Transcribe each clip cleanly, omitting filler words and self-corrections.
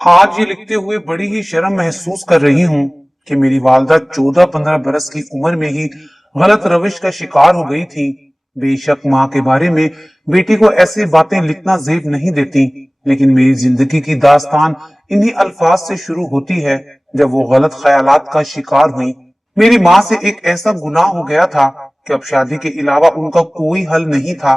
आज ये लिखते हुए बड़ी ही शर्म महसूस कर रही हूँ कि मेरी वालदा 14-15 बरस की उम्र में ही गलत रविश का शिकार हो गई थी। बेशक माँ के बारे में बेटी को ऐसी बातें लिखना जेब नहीं देती, लेकिन मेरी जिंदगी की दास्तान इन्हीं अल्फाज से शुरू होती है जब वो गलत ख्यालात का शिकार हुई। मेरी माँ से एक ऐसा गुनाह हो गया था कि अब शादी के अलावा उनका कोई हल नहीं था।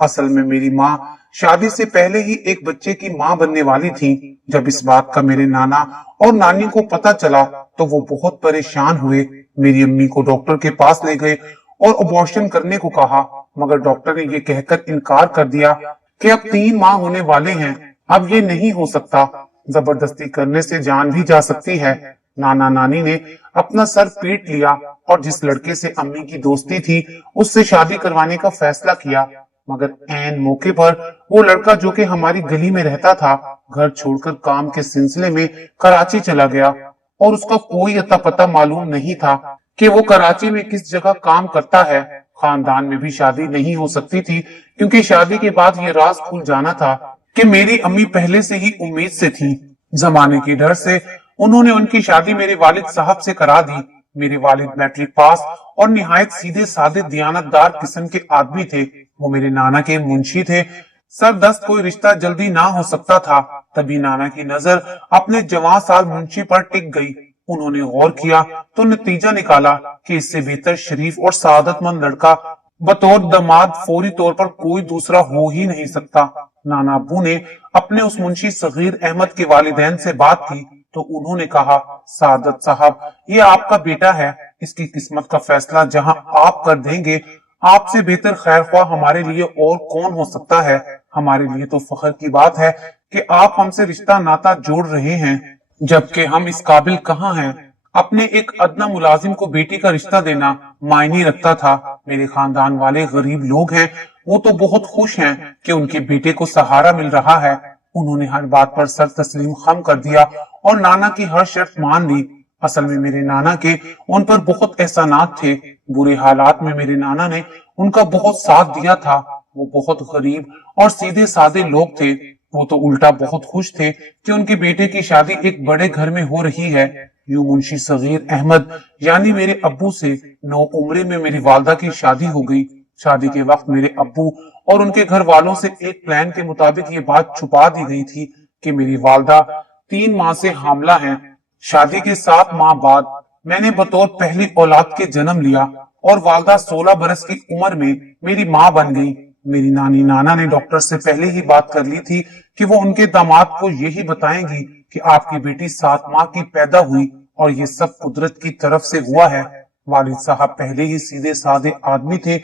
असल में मेरी माँ शादी से पहले ही एक बच्चे की माँ बनने वाली थी। जब इस बात का मेरे नाना और नानी को पता चला तो वो बहुत परेशान हुए। मेरी अम्मी को डॉक्टर के पास ले गए और अबॉर्शन करने को कहा, मगर डॉक्टर ने ये कहकर इनकार कर दिया कि अब 3 माह होने वाले हैं, अब ये नहीं हो सकता, जबरदस्ती करने से जान भी जा सकती है। नाना नानी ने अपना सर पीट लिया और जिस लड़के से अम्मी की दोस्ती थी उससे शादी करवाने का फैसला किया। मगर ऐन मौके पर वो लड़का जो कि हमारी गली में रहता था, घर छोड़कर काम के सिलसिले में कराची चला गया और उसका कोई अता पता मालूम नहीं था कि वो कराची में किस जगह काम करता है। खानदान में भी शादी नहीं हो सकती थी क्योंकि शादी के बाद ये राज खुल जाना था कि मेरी अम्मी पहले से ही उम्मीद से थी। जमाने के डर से उन्होंने उनकी शादी मेरे वालिद साहब से करा दी। मेरे वालिद मैट्रिक पास और निहायत सीधे साधे दियानतदार किस्म के आदमी थे। वो मेरे नाना के मुंशी थे। सरदस्त कोई रिश्ता जल्दी ना हो सकता था, तभी नाना की नजर अपने जवान साल मुंशी पर टिक गई। उन्होंने गौर किया तो नतीजा निकाला कि इससे बेहतर शरीफ और सादतमंद लड़का बतौर दामाद फौरी तौर पर कोई दूसरा हो ही नहीं सकता। नाना अब्बू ने अपने उस मुंशी सगीर अहमद के वालिदैन से बात की तो उन्होंने कहा, सादत साहब, ये आपका बेटा है, इसकी किस्मत का फैसला जहां आप कर देंगे, आपसे बेहतर खैर ख्वाह हमारे लिए और कौन हो सकता है। हमारे लिए तो फख्र की बात है कि आप हमसे रिश्ता नाता जोड़ रहे हैं, जबकि हम इस काबिल कहाँ हैं। अपने एक अदना मुलाजिम को बेटी का रिश्ता देना मायने रखता था। मेरे खानदान वाले गरीब लोग हैं, वो तो बहुत खुश हैं कि उनके बेटे को सहारा मिल रहा है। उन्होंने हर बात पर सर तस्लीम खम कर दिया और नाना की हर शर्त मान ली। असल में मेरे नाना के उन पर बहुत एहसानात थे। बुरे हालात में मेरे नाना ने उनका बहुत साथ दिया था। वो बहुत गरीब और सीधे साधे लोग थे। वो तो उल्टा बहुत खुश थे कि उनके बेटे की शादी एक बड़े घर में हो रही है। यूं मुंशी सगीर अहमद यानी मेरे अब्बू से 9 उम्र में मेरी वालदा की शादी हो गई। शादी के वक्त मेरे अब्बू और उनके घर वालों से एक प्लान के मुताबिक ये बात छुपा दी गई थी कि मेरी वालदा 3 माह से हामला है। शादी के 7 माह बाद मैंने बतौर पहली औलाद के जन्म लिया और वालदा 16 बरस की उम्र में मेरी माँ बन गई। मेरी नानी नाना ने डॉक्टर से पहले ही बात कर ली थी कि वो उनके दामाद को यही बताएंगी कि आपकी बेटी 7 माह की पैदा हुई और ये सब कुदरत की तरफ से हुआ है। वालिद साहब पहले ही सीधे साधे आदमी थे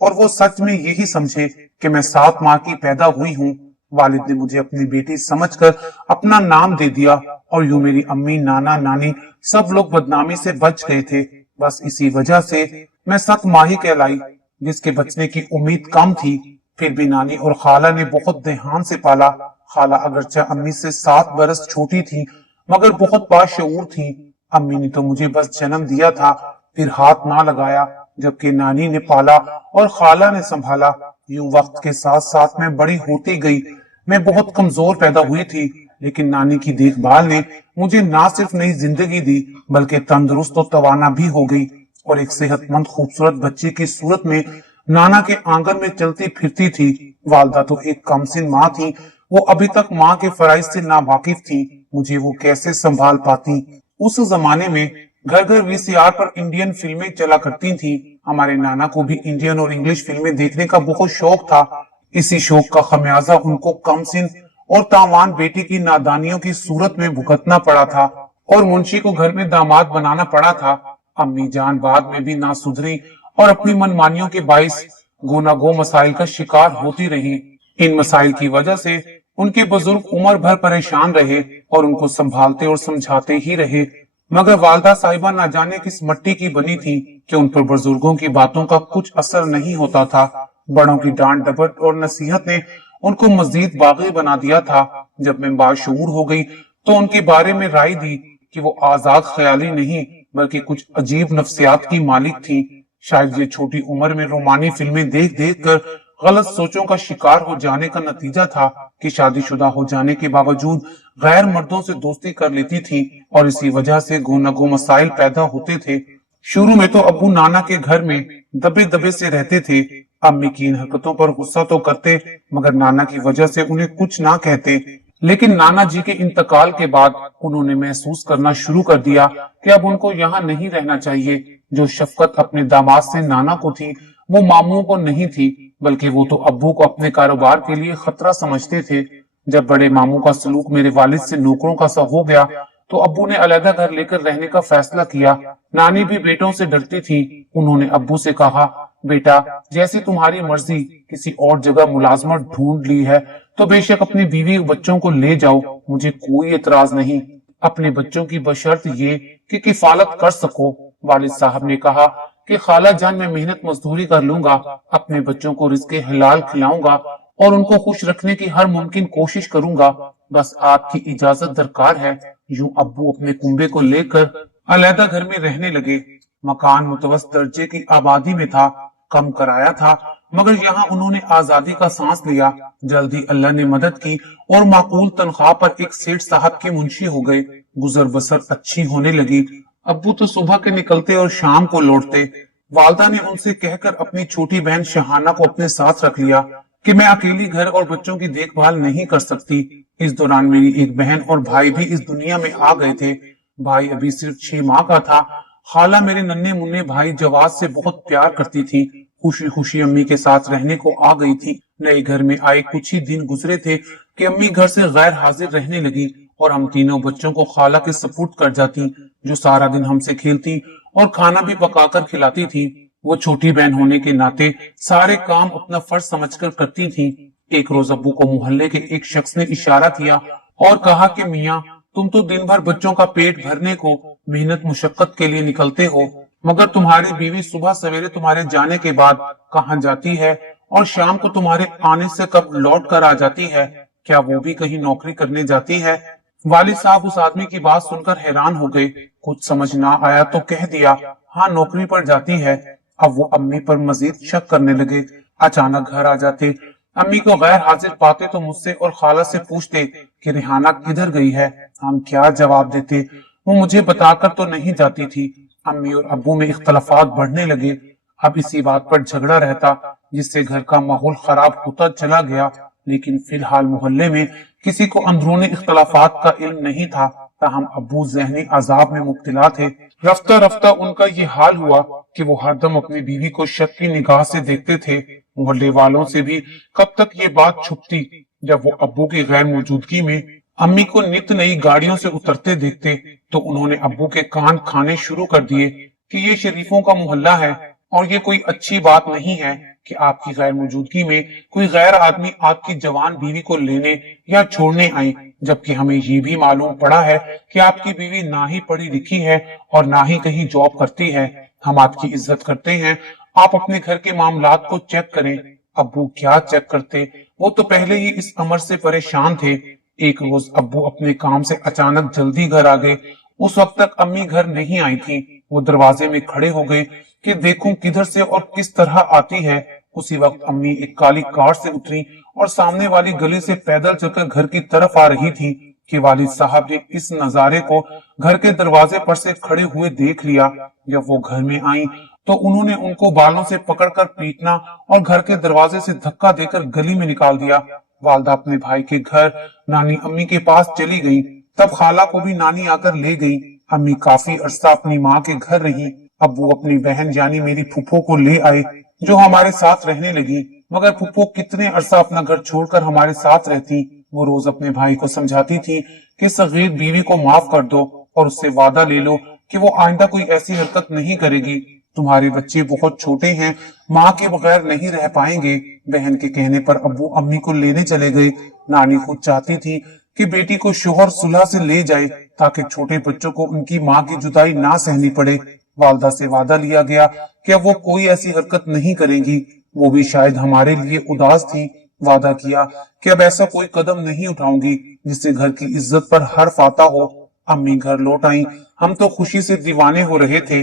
और वो सच में यही समझे कि मैं 7 माह की पैदा हुई हूँ। वालिद ने मुझे अपनी बेटी समझकर अपना नाम दे दिया और यूं मेरी अम्मी, नाना, नानी सब लोग बदनामी से बच गए थे। बस इसी वजह से मैं 7 माही कहलाई, जिसके बचने की उम्मीद कम थी। फिर भी नानी और खाला ने बहुत ध्यान से पाला। खाला अगरचे अम्मी से 7 बरस छोटी थी मगर बहुत बाशऊर थी। अम्मी ने तो मुझे बस जन्म दिया था, फिर हाथ ना लगाया, जबकि नानी ने पाला और खाला ने संभाला। यूं वक्त के साथ साथ मैं बड़ी होती गई। मैं बहुत कमजोर पैदा हुई थी, लेकिन नानी की देखभाल ने मुझे ना सिर्फ नई जिंदगी दी बल्कि तंदुरुस्त और तवाना भी हो गई और एक सेहतमंद खूबसूरत बच्चे की सूरत में नाना के आंगन में चलती फिरती थी। वालदा तो एक कमसिन माँ थी, वो अभी तक माँ के फराइज से नावाकिफ थी। मुझे वो कैसे संभाल पाती। उस जमाने में घर घर वीसीआर पर इंडियन फिल्में चला करती थी। हमारे नाना को भी इंडियन और इंग्लिश फिल्में देखने का बहुत शौक था। इसी शौक का खमियाजा उनको कमसिन और तावान बेटी की नादानियों की सूरत में भुगतना पड़ा था और मुंशी को घर में दामाद बनाना पड़ा था। अम्मी जान बाद में भी ना सुधरी और अपनी मनमानियों के बाइस गोनागो मसाइल का शिकार होती रही। इन मसाइल की वजह से उनके बुजुर्ग उम्र भर परेशान रहे और उनको संभालते और समझाते ही रहे। मगर वालदा साहिबा ना जाने किस मट्टी की बनी थी कि उन पर बुजुर्गों की बातों का कुछ असर नहीं होता था। बड़ों की डांट डपट और नसीहत ने उनको मजीद बागी बना दिया था। जब मैं बाशऊर हो गई तो उनके बारे में राय दी कि वो आजाद ख्याली नहीं बल्कि कुछ अजीब नफ्सियात की मालिक थी। शायद ये छोटी उम्र में रोमानी फिल्में देख देख कर गलत सोचों का शिकार हो जाने का नतीजा था कि शादीशुदा हो जाने के बावजूद गैर मर्दों से दोस्ती कर लेती थी और इसी वजह से गो न गो मसाइल पैदा होते थे। शुरू में तो अब्बू नाना के घर में दबे दबे से रहते थे। अम्मी की इन हरकतों पर गुस्सा तो करते मगर नाना की वजह से उन्हें कुछ ना कहते। लेकिन नाना जी के इंतकाल के बाद उन्होंने महसूस करना शुरू कर दिया कि अब उनको यहाँ नहीं रहना चाहिए। जो शफकत अपने दामाद से नाना को थी वो मामूओं को नहीं थी, बल्कि वो तो अब्बू को अपने कारोबार के लिए खतरा समझते थे। जब बड़े मामू का सलूक मेरे वालिद से नौकरों का सा हो गया तो अब्बू ने अलग घर लेकर रहने का फैसला किया। नानी भी बेटों से डरती थी। उन्होंने अब्बू से कहा, बेटा जैसे तुम्हारी मर्जी, किसी और जगह मुलाजमत ढूंढ ली है तो बेशक अपनी बीवी बच्चों को ले जाओ, मुझे कोई एतराज नहीं, अपने बच्चों की बशर्त ये कि किफालत कर सको। वालिद साहब ने कहा कि खाला जान मैं मेहनत मजदूरी कर लूंगा, अपने बच्चों को रिज़्क़े हलाल खिलाऊंगा और उनको खुश रखने की हर मुमकिन कोशिश करूंगा, बस आपकी इजाजत दरकार है। यूं अब्बू अपने कुंबे को लेकर अलहदा घर में रहने लगे। मकान मुतवस्सित दर्जे की आबादी में था, कम कराया था, मगर यहाँ उन्होंने आजादी का सांस लिया। जल्दी अल्लाह ने मदद की और माकूल तनख्वाह पर एक सेठ साहब के मुंशी हो गए। गुजर बसर अच्छी होने लगी। अब्बू तो सुबह के निकलते और शाम को लौटते। वालदा ने उनसे कहकर अपनी छोटी बहन शहाना को अपने साथ रख लिया कि मैं अकेली घर और बच्चों की देखभाल नहीं कर सकती। इस दौरान मेरी एक बहन और भाई भी इस दुनिया में आ गए थे। भाई अभी सिर्फ 6 माह का था। खाला मेरे नन्हे मुन्ने भाई जवाद से बहुत प्यार करती थी। खुशी खुशी अम्मी के साथ रहने को आ गई थी। नए घर में आए कुछ ही दिन गुजरे थे कि अम्मी घर से गैर हाजिर रहने लगी और हम तीनों बच्चों को खाला के सपुर्द कर जाती, जो सारा दिन हमसे खेलती और खाना भी पकाकर खिलाती थी। वो छोटी बहन होने के नाते सारे काम अपना फर्ज समझकर करती थी। एक रोज अब्बू को मोहल्ले के एक शख्स ने इशारा किया और कहा कि मियाँ तुम तो दिन भर बच्चों का पेट भरने को मेहनत मुशक्कत के लिए निकलते हो, मगर तुम्हारी बीवी सुबह सवेरे तुम्हारे जाने के बाद कहाँ जाती है और शाम को तुम्हारे आने से कब लौट कर आ जाती है? क्या वो भी कहीं नौकरी करने जाती है? वालिद साहब उस आदमी की बात सुनकर हैरान हो गए। कुछ समझ ना आया तो कह दिया, हाँ नौकरी पर जाती है। अब वो अम्मी पर मजीद शक करने लगे। अचानक घर आ जाते, अम्मी को गैर हाजिर पाते तो मुझसे और खाला से पूछते कि रिहाना किधर गई है। हम क्या जवाब देते? वो मुझे बताकर तो नहीं जाती थी। अम्मी और अब्बू में इख्तलाफात बढ़ने लगे। अब इसी बात पर झगड़ा रहता, जिससे घर का माहौल खराब होता चला गया। लेकिन फिलहाल मोहल्ले में किसी को अंदरूनी इख्तलाफात का इल्म नहीं था, ताहम अब्बू ज़हनी अजाब में मुब्तला थे। रफ्ता रफ्ता उनका ये हाल हुआ कि वो हरदम अपनी बीवी को शक की निगाह से देखते थे। मोहल्ले वालों से भी कब तक ये बात छुपती? जब वो अब्बू की गैर मौजूदगी में अम्मी को नित नई गाड़ियों से उतरते देखते तो उन्होंने अब्बू के कान खाने शुरू कर दिए कि ये शरीफों का मोहल्ला है और ये कोई अच्छी बात नहीं है कि आपकी गैर मौजूदगी में कोई गैर आदमी आपकी जवान बीवी को लेने या छोड़ने आए, जबकि हमें ये भी मालूम पड़ा है कि आपकी बीवी ना ही पढ़ी लिखी है और ना ही कहीं जॉब करती है। हम आपकी इज्जत करते हैं, आप अपने घर के मामलात को चेक करें। अब्बू क्या चेक करते? वो तो पहले ही इस अमर से परेशान थे। एक रोज अब्बू अपने काम से अचानक जल्दी घर आ गए। उस वक्त तक अम्मी घर नहीं आई थी। वो दरवाजे में खड़े हो गए कि देखूं किधर से और किस तरह आती है। उसी वक्त अम्मी एक काली कार से उतरी और सामने वाली गली से पैदल चलकर घर की तरफ आ रही थी कि वालिद साहब ने इस नजारे को घर के दरवाजे पर से खड़े हुए देख लिया। जब वो घर में आई तो उन्होंने उनको बालों से पकड़कर पीटना और घर के दरवाजे से धक्का देकर गली में निकाल दिया। वालदा अपने भाई के घर नानी अम्मी के पास चली गई। तब खाला को भी नानी आकर ले गई। अम्मी काफी अरसा अपनी माँ के घर रही। अब्बू अपनी बहन यानी मेरी फुफो को ले आए, जो हमारे साथ रहने लगी। मगर फुफो कितने अरसा अपना घर छोड़कर हमारे साथ रहती। वो रोज अपने भाई को समझाती थी कि सगीर बीवी को माफ कर दो और उससे वादा ले लो कि वो आइंदा कोई ऐसी हरकत नहीं करेगी। तुम्हारे बच्चे बहुत छोटे हैं, माँ के बगैर नहीं रह पाएंगे। बहन के कहने पर अब्बू अम्मी को लेने चले गए। नानी खुद चाहती थी कि बेटी को शोहर सुलह से ले जाए ताकि छोटे बच्चों को उनकी माँ की जुदाई ना सहनी पड़े। वालदा से वादा लिया गया कि अब वो कोई ऐसी हरकत नहीं करेंगी। वो भी शायद हमारे लिए उदास थी। वादा किया कि अब ऐसा कोई कदम नहीं उठाऊंगी जिससे घर की इज्जत पर हर्फ आता हो। अम्मी घर लौट आई। हम तो खुशी से दीवाने हो रहे थे,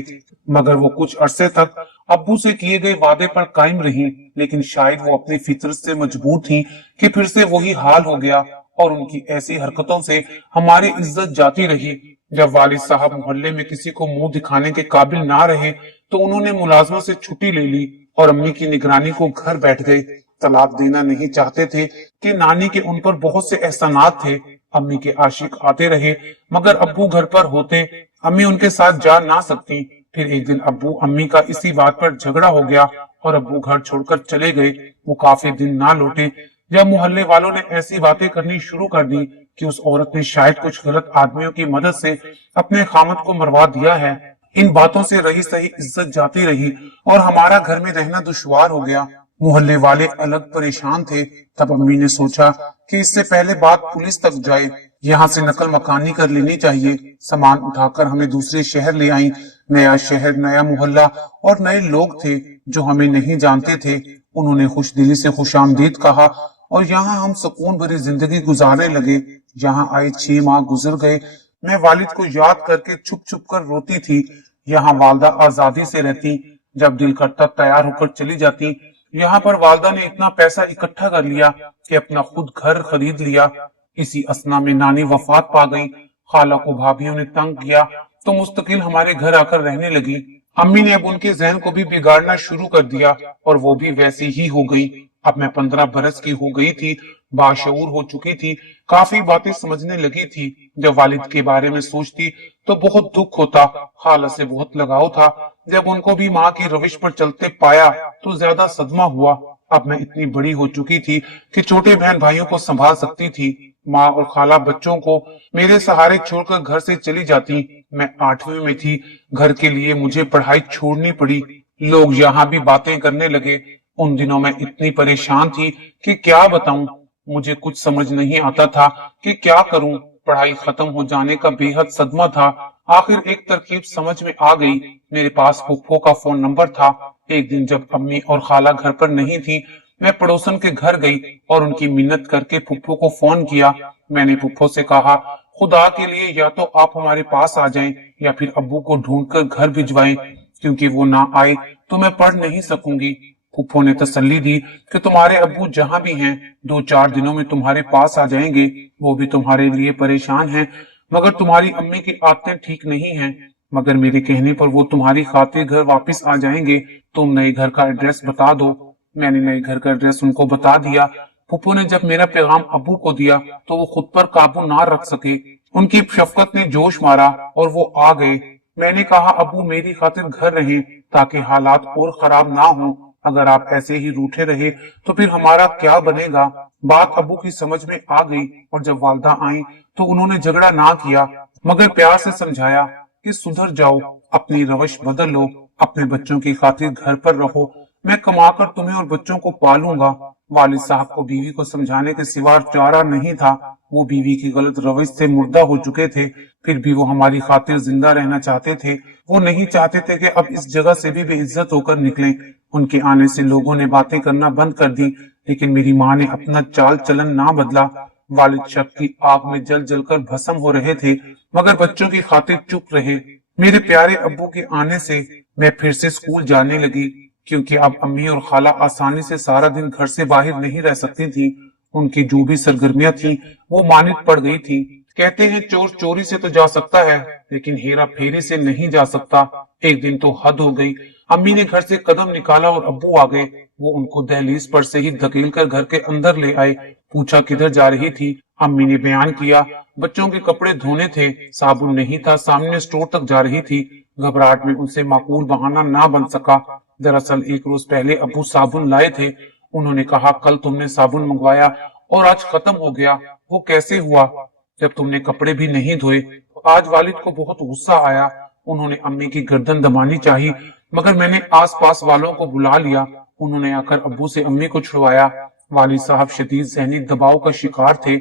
मगर वो कुछ अरसे तक अब्बू से किए गए वादे पर कायम रही, लेकिन शायद वो अपनी फितरत से मजबूर थी कि फिर से वही हाल हो गया और उनकी ऐसी हरकतों से हमारी इज्जत जाती रही। जब वालिद साहब मोहल्ले में किसी को मुंह दिखाने के काबिल ना रहे तो उन्होंने मुलाजमत से छुट्टी ले ली और अम्मी की निगरानी को घर बैठ गए। तलाक देना नहीं चाहते थे कि नानी के उन पर बहुत से एहसानात थे। अम्मी के आशिक आते रहे, मगर अब्बू घर पर होते, अम्मी उनके साथ जा ना सकती। फिर एक दिन अब्बू अम्मी का इसी बात पर झगड़ा हो गया और अब्बू घर छोड़कर चले गए। वो काफी दिन ना लौटे। जब मोहल्ले वालों ने ऐसी बातें करनी शुरू कर दी कि उस औरत ने शायद कुछ गलत आदमियों की मदद से अपने खामद को मरवा दिया है, इन बातों से रही सही इज्जत जाती रही और हमारा घर में रहना दुश्वार हो गया। मोहल्ले वाले अलग परेशान थे। तब अम्मी ने सोचा कि इससे पहले बात पुलिस तक जाए, यहाँ से नकल मकानी कर लेनी चाहिए। सामान उठाकर हमें दूसरे शहर ले आई। नया शहर, नया मोहल्ला और नए लोग थे जो हमें नहीं जानते थे। उन्होंने खुशदिली से खुशामदीद कहा और यहाँ हम सुकून भरी जिंदगी गुजारने लगे। यहाँ आए 6 माह गुजर गए। मैं वालिद को याद करके छुप छुप कर रोती थी। यहाँ वालदा आजादी से रहती, जब दिल करता तैयार होकर चली जाती। यहाँ पर वालदा ने इतना पैसा इकट्ठा कर लिया कि अपना खुद घर खरीद लिया। इसी असना में नानी वफात पा गई। खाला को भाभीियों ने तंग किया तो मुस्तकिल हमारे घर आकर रहने लगी। अम्मी ने अब उनके जहन को भी बिगाड़ना शुरू कर दिया और वो भी वैसी ही हो गई। अब मैं 15 बरस की हो गई थी, बाशऊर हो चुकी थी, काफी बातें समझने लगी थी। जब वालिद के बारे में सोचती तो बहुत दुख होता। खाला से बहुत लगाव था। जब उनको भी माँ की रविश पर चलते पाया तो ज्यादा सदमा हुआ। अब मैं इतनी बड़ी हो चुकी थी कि छोटे बहन भाइयों को संभाल सकती थी। माँ और खाला बच्चों को मेरे सहारे छोड़कर घर से चली जाती। मैं 8वीं में थी। घर के लिए मुझे पढ़ाई छोड़नी पड़ी। लोग यहाँ भी बातें करने लगे। उन दिनों मैं इतनी परेशान थी कि क्या बताऊं। मुझे कुछ समझ नहीं आता था कि क्या करूं। पढ़ाई खत्म हो जाने का बेहद सदमा था। आखिर एक तरकीब समझ में आ गई। मेरे पास फुफ्फो का फोन नंबर था। एक दिन जब अम्मी और खाला घर पर नहीं थी, मैं पड़ोसन के घर गई और उनकी मिन्नत करके फुफ्फो को फोन किया। मैंने फुफ्फो से कहा, खुदा के लिए या तो आप हमारे पास आ जाएं या फिर अब्बू को ढूंढकर घर भिजवाएं, क्योंकि वो ना आए तो मैं पढ़ नहीं सकूंगी। फुफ्फो ने तसल्ली दी कि तुम्हारे अब्बू जहां भी हैं 2-4 दिनों में तुम्हारे पास आ जाएंगे। वो भी तुम्हारे लिए परेशान हैं, मगर तुम्हारी अम्मी की आदतें ठीक नहीं हैं। मगर मेरे कहने पर वो तुम्हारी खातिर घर वापस आ जाएंगे। तुम नए घर का एड्रेस बता दो। मैंने नए घर का एड्रेस उनको बता दिया। फुप्पो ने जब मेरा पैगाम अब्बू को दिया तो वो खुद पर काबू ना रख सके। उनकी शफकत ने जोश मारा और वो आ गए। मैंने कहा, अब्बू मेरी खातिर घर रहे ताकि हालात और खराब ना हो। अगर आप ऐसे ही रूठे रहे तो फिर हमारा क्या बनेगा। बात अब्बू की समझ में आ गई और जब वालदा आई तो उन्होंने झगड़ा ना किया, मगर प्यार से समझाया कि सुधर जाओ, अपनी रवश बदल लो, अपने बच्चों की खातिर घर पर रहो, मैं कमाकर तुम्हें और बच्चों को पालूंगा। वालिद साहब को बीवी को समझाने के सिवा चारा नहीं था। वो बीवी की गलत रवैश से मुर्दा हो चुके थे, फिर भी वो हमारी खातिर जिंदा रहना चाहते थे। वो नहीं चाहते थे कि अब इस जगह से भी बेइज्जत होकर निकलें। उनके आने से लोगों ने बातें करना बंद कर दी, लेकिन मेरी माँ ने अपना चाल चलन ना बदला। वालिद शक की आग में जल जलकर भस्म हो रहे थे, मगर बच्चों की खातिर चुप रहे। मेरे प्यारे अब्बू के आने से मैं फिर से स्कूल जाने लगी, क्योंकि अब अम्मी और खाला आसानी से सारा दिन घर से बाहर नहीं रह सकती थी। उनकी जो भी सरगर्मियां थी वो मानित पड़ गई थी। कहते हैं चोर चोरी से तो जा सकता है, लेकिन हेरा फेरी से नहीं जा सकता। एक दिन तो हद हो गई। अम्मी ने घर से कदम निकाला और अब्बू आ गए। वो उनको दहलीज पर से ही धकेल कर घर के अंदर ले आए। पूछा किधर जा रही थी। अम्मी ने बयान किया, बच्चों के कपड़े धोने थे, साबुन नहीं था, सामने स्टोर तक जा रही थी। घबराहट में उनसे माकूल बहाना ना बन सका। दरअसल एक रोज पहले अब्बू साबुन लाए थे। उन्होंने कहा, कल तुमने साबुन मंगवाया और आज खत्म हो गया। वो कैसे हुआ जब तुमने कपड़े भी नहीं धोए। आज वालिद को बहुत गुस्सा आया। उन्होंने अम्मी की गर्दन दबानी चाहिए, मगर मैंने आस पास वालों को बुला लिया। उन्होंने आकर अब्बू से अम्मी को छुड़वाया। वालिद साहब शदीद जहनी दबाव का शिकार थे।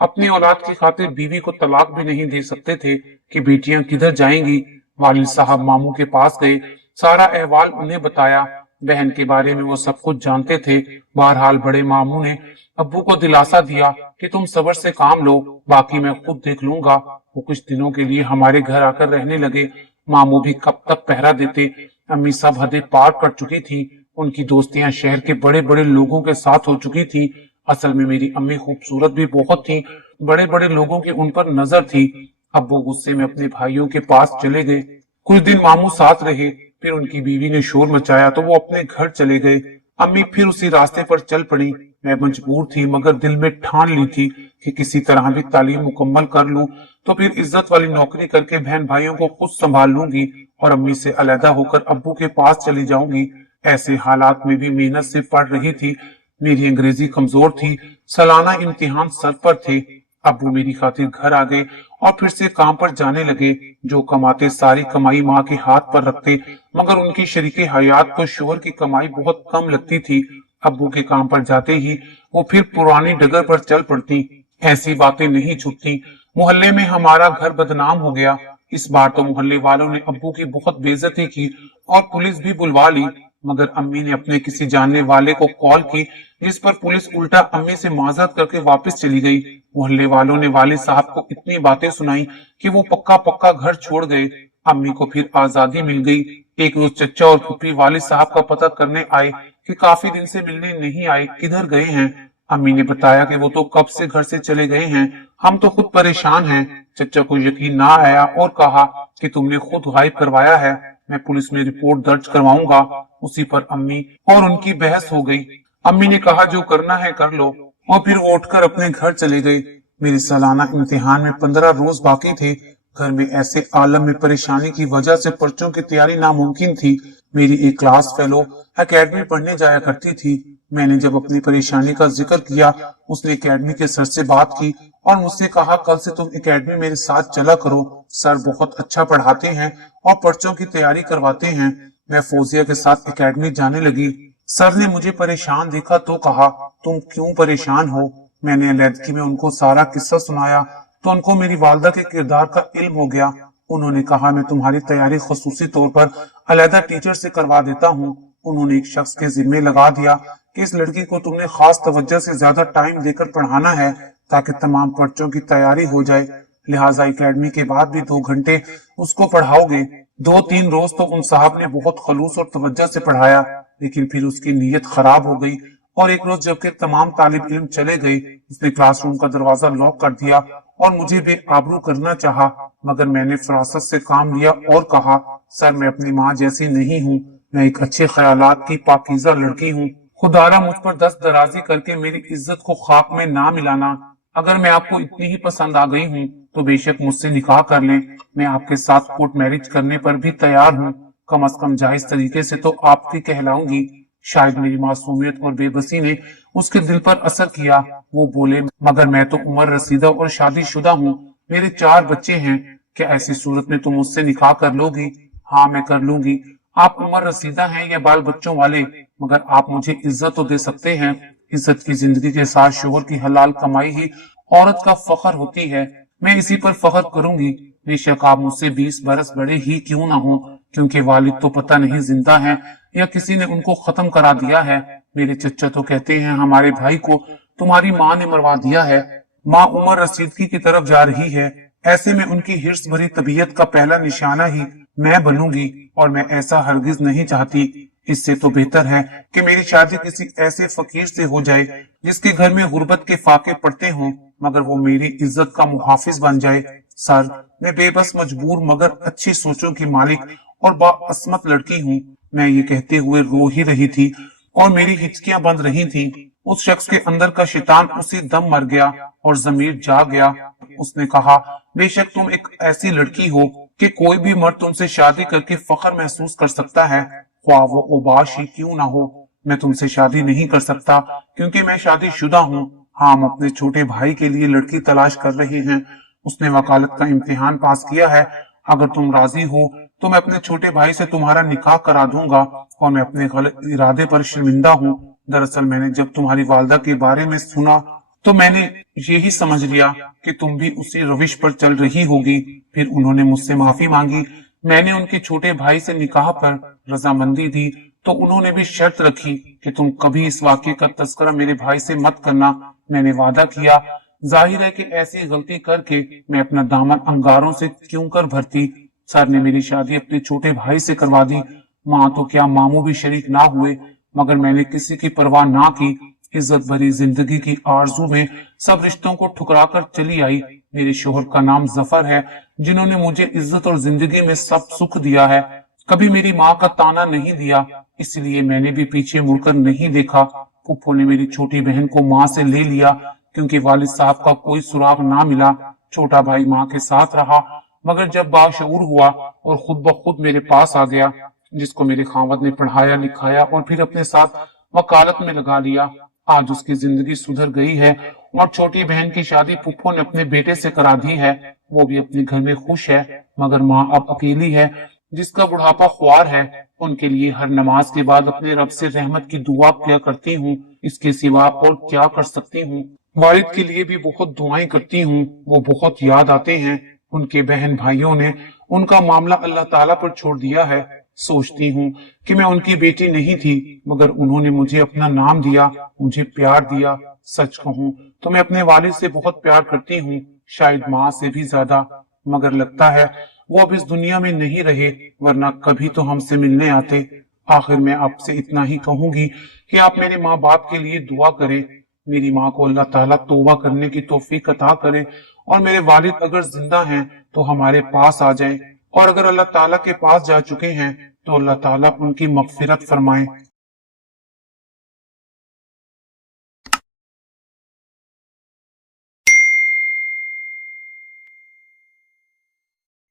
अपनी औलाद की खातिर बीवी को तलाक भी नहीं दे सकते थे कि बेटियां किधर जाएंगी। वालिद साहब मामू के पास गए, सारा अहवाल उन्हें बताया। बहन के बारे में वो सब कुछ जानते थे। बहरहाल बड़े मामू ने अब्बू को दिलासा दिया कि तुम सब्र से काम लो, बाकी मैं खुद देख लूंगा। वो कुछ दिनों के लिए हमारे घर आकर रहने लगे। मामू भी कब तक पहरा देते। अम्मी सब हदें पार कर चुकी थी। उनकी दोस्तियां शहर के बड़े बड़े लोगों के साथ हो चुकी थी। असल में मेरी अम्मी खूबसूरत भी बहुत थी, बड़े बड़े लोगों की उन पर नजर थी। अब्बू गुस्से में अपने भाइयों के पास चले गए। कुछ दिन मामू साथ रहे, फिर उनकी बीवी ने शोर मचाया तो वो अपने घर चले गए। अम्मी फिर उसी रास्ते पर चल पड़ी। मैं मजबूर थी, मगर दिल में ठान ली थी कि किसी तरह भी तालीम मुकम्मल कर लूं तो फिर इज्जत वाली नौकरी करके बहन भाइयों को खुद संभाल लूंगी और अम्मी से अलहदा होकर अब्बू के पास चली जाऊंगी। ऐसे हालात में भी मेहनत से पढ़ रही थी। मेरी अंग्रेजी कमजोर थी, सालाना इम्तिहान सर पर थे। अब्बू मेरी खातिर घर आ गए और फिर से काम पर जाने लगे। जो कमाते सारी कमाई माँ के हाथ पर रखते, मगर उनकी शरीके हयात को शोहर की कमाई बहुत कम लगती थी। अब्बू के काम पर जाते ही वो फिर पुरानी डगर पर चल पड़ती। ऐसी बातें नहीं छूटती। मोहल्ले में हमारा घर बदनाम हो गया। इस बार तो मोहल्ले वालों ने अब्बू की बहुत बेइज्जती की और पुलिस भी बुलवा ली, मगर अम्मी ने अपने किसी जानने वाले को कॉल की, जिस पर पुलिस उल्टा अम्मी से माजरत करके वापस चली गई। मोहल्ले वालों ने वाले साहब को इतनी बातें सुनाई कि वो पक्का पक्का घर छोड़ गए। अम्मी को फिर आजादी मिल गई। एक रोज चचा और फूफी वाले साहब का पता करने आए कि काफी दिन से मिलने नहीं आए, किधर गए हैं। अम्मी ने बताया कि वो तो कब से घर से चले गए हैं, हम तो खुद परेशान हैं। चचा को यकीन ना आया और कहा कि तुमने खुद गायब करवाया है, मैं पुलिस में रिपोर्ट दर्ज करवाऊंगा। उसी पर अम्मी और उनकी बहस हो गई। अम्मी ने कहा जो करना है कर लो, और फिर वो उठकर अपने घर चले गए। मेरे सालाना इम्तिहान में 15 रोज बाकी थे। घर में ऐसे आलम में परेशानी की वजह से पर्चों की तैयारी नामुमकिन थी। मेरी एक क्लास फेलो एकेडमी पढ़ने जाया करती थी। मैंने जब अपनी परेशानी का जिक्र किया, उसने एकेडमी के सर से बात की और मुझसे कहा कल से तुम एकेडमी मेरे साथ चला करो। सर बहुत अच्छा पढ़ाते हैं और पर्चों की तैयारी करवाते हैं। मैं फौजिया के साथ एकेडमी जाने लगी। सर ने मुझे परेशान देखा तो कहा तुम क्यों परेशान हो। मैंने अलहदगी में उनको सारा किस्सा सुनाया तो उनको मेरी वालदा के किरदार का इल्म हो गया। उन्होंने कहा मैं तुम्हारी तैयारी खुसूसी तौर पर अलहदा टीचर से करवा देता हूँ। उन्होंने एक शख्स के जिम्मे लगा दिया कि इस लड़की को तुमने खास तवज्जो से ज्यादा टाइम देकर पढ़ाना है ताकि तमाम पर्चों की तैयारी हो जाए। लिहाजा एकेडमी के बाद भी 2 घंटे उसको पढ़ाओगे। 2-3 रोज तो उन साहब ने बहुत खलूस और तवज्जो से पढ़ाया, लेकिन फिर उसकी नीयत खराब हो गई और एक रोज जबकि तमाम तालिब इल्म चले गए, उसने क्लासरूम का दरवाजा लॉक कर दिया और मुझे बेआबरू करना चाहा। मगर मैंने फरासत से काम लिया और कहा सर मैं अपनी माँ जैसी नहीं हूँ, मैं एक अच्छे ख्यालात की पाकीज़ा लड़की हूँ। खुदारा मुझ पर दस्त दराजी करके मेरी इज्जत को खाक में ना मिलाना। अगर मैं आपको इतनी ही पसंद आ गई हूँ तो बेशक मुझसे निकाह कर लें। मैं आपके साथ कोर्ट मैरिज करने पर भी तैयार हूँ। कम अज कम जायज तरीके से तो आपकी कहलाऊंगी। शायद मेरी मासूमियत और बेबसी ने उसके दिल पर असर किया। वो बोले मगर मैं तो उम्र रसीदा और शादीशुदा हूँ, मेरे 4 बच्चे हैं। क्या ऐसी सूरत में तुम मुझसे निकाह कर लोगी? हाँ मैं कर लूंगी। आप उम्र रसीदा हैं या बाल बच्चों वाले, मगर आप मुझे इज्जत तो दे सकते हैं। इज्जत की जिंदगी के साथ शोहर की हलाल कमाई ही औरत का फख्र होती है। मैं इसी पर फख्र करूंगी। बेशक आप मुझसे 20 बरस बड़े ही क्यों ना हो, क्योंकि वालिद तो पता नहीं जिंदा है या किसी ने उनको खत्म करा दिया है। मेरे चचा तो कहते हैं हमारे भाई को तुम्हारी माँ ने मरवा दिया है। माँ उम्र रसीदगी की तरफ जा रही है। ऐसे में उनकी हिर्स भरी तबीयत का पहला निशाना ही मैं बनूंगी और मैं ऐसा हरगिज नहीं चाहती। इससे तो बेहतर है कि मेरी शादी किसी ऐसे फकीर से हो जाए जिसके घर में गुर्बत के फाके पड़ते हों, मगर वो मेरी इज्जत का मुहाफिज बन जाए। सर मैं बेबस मजबूर मगर अच्छी सोचों की मालिक और बाअस्मत लड़की हूँ। मैं ये कहते हुए रो ही रही थी और मेरी हिचकियां बंद रही थी। उस शख्स के अंदर का शैतान उसी दम मर गया और जमीर जाग गया। उसने कहा बेशक तुम एक ऐसी लड़की हो कि कोई भी मर्द तुमसे शादी करके फख्र महसूस कर सकता है, ख्वाह वो उबाश ही क्यों ना हो। मैं तुमसे शादी नहीं कर सकता क्योंकि मैं शादीशुदा हूँ। हाँ हम अपने छोटे भाई के लिए लड़की तलाश कर रहे हैं। उसने वकालत का इम्तिहान पास किया है। अगर तुम राजी हो तो मैं अपने छोटे भाई से तुम्हारा निकाह करा दूंगा और मैं अपने गलत इरादे पर शर्मिंदा हूँ। दरअसल मैंने जब तुम्हारी वालदा के बारे में सुना तो मैंने यही समझ लिया कि तुम भी उसी रविश पर चल रही होगी। फिर उन्होंने मुझसे माफी मांगी। मैंने उनके छोटे भाई से निकाह पर रजामंदी दी तो उन्होंने भी शर्त रखी कि तुम कभी इस वाक्य का तस्करा मेरे भाई से मत करना। मैंने वादा किया। जाहिर है कि ऐसी गलती करके मैं अपना दामन अंगारों से क्यों कर भरती। सर ने मेरी शादी अपने छोटे भाई से करवा दी। माँ तो क्या मामू भी शरीक ना हुए, मगर मैंने किसी की परवाह ना की। इज्जत भरी जिंदगी की आरजू में सब रिश्तों को ठुकरा कर चली आई। मेरे शोहर का नाम जफर है, जिन्होंने मुझे इज्जत और जिंदगी में सब सुख दिया है। कभी मेरी माँ का ताना नहीं दिया, इसलिए मैंने भी पीछे मुड़कर नहीं देखा। फुप्पो ने मेरी छोटी बहन को माँ से ले लिया, क्योंकि वालिद साहब का कोई सुराग ना मिला। छोटा भाई माँ के साथ रहा, मगर जब बाशऊर हुआ और खुद ब खुद मेरे पास आ गया, जिसको मेरे खावत ने पढ़ाया लिखाया और फिर अपने साथ वकालत में लगा लिया। आज उसकी जिंदगी सुधर गई है और छोटी बहन की शादी फुप्पो ने अपने बेटे से करा दी है। वो भी अपने घर में खुश है, मगर माँ अब अकेली है, जिसका बुढ़ापा ख्वार है। उनके लिए हर नमाज के बाद अपने रब से रहमत की दुआ किया करती हूँ, इसके सिवा और क्या कर सकती हूँ। वालिद के लिए भी बहुत दुआएं करती हूँ, वो बहुत याद आते हैं। उनके बहन भाइयों ने उनका मामला अल्लाह ताला पर छोड़ दिया है। सोचती हूँ कि मैं उनकी बेटी नहीं थी, मगर उन्होंने मुझे अपना नाम दिया, मुझे प्यार दिया। सच कहूँ तो मैं अपने वालिद से बहुत प्यार करती हूँ, शायद माँ से भी ज्यादा। मगर लगता है वो अब इस दुनिया में नहीं रहे, वरना कभी तो हमसे मिलने आते। आखिर मैं आपसे इतना ही कहूंगी कि आप मेरे माँ बाप के लिए दुआ करें। मेरी माँ को अल्लाह ताला तौबा करने की तौफीक अता करे, और मेरे वालिद अगर जिंदा हैं तो हमारे पास आ जाएं, और अगर अल्लाह ताला के पास जा चुके हैं तो अल्लाह ताला उनकी मगफिरत फरमाए।